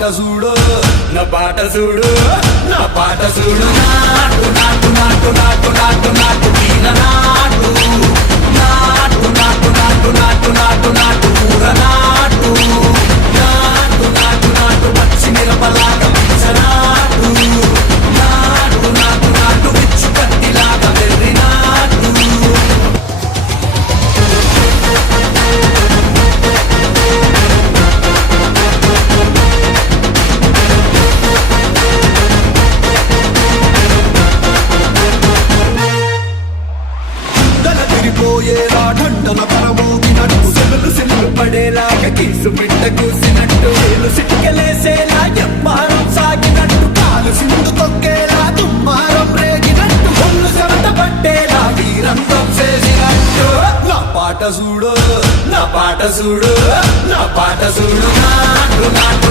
పాట చూడు నా పాట చూడు నా పాట చూడు నాటు నాటు నాటు నాటు నాటు నాటు వీర నాటు నాటు నాటు నాటు నాటు నాటు నాటు ఊర నాటు నాటు నాటు నాటు పచ్చి మిరపలాగా పిచ్చనాటు నాటు నాటు నాటు పిచ్చు కత్తిలాగా వెర్రి నాటు తిరిపోయేలా ఢండన పరమోగినట్టు సెలలు సిల్లు పడేలాగా కీసు పిట్ట కూసినట్టు ఏలు సిటికెలేసేలా ఎమ్మారం సాగినట్టు కాలు సిండు తొక్కేలా దుమ్మారం రేగినట్టు ఒళ్ళు సరట పట్టేలా వీరంతం చేసినట్టు నా పాట చూడు నా పాట చూడు నా పాట చూడు నాటు నాటు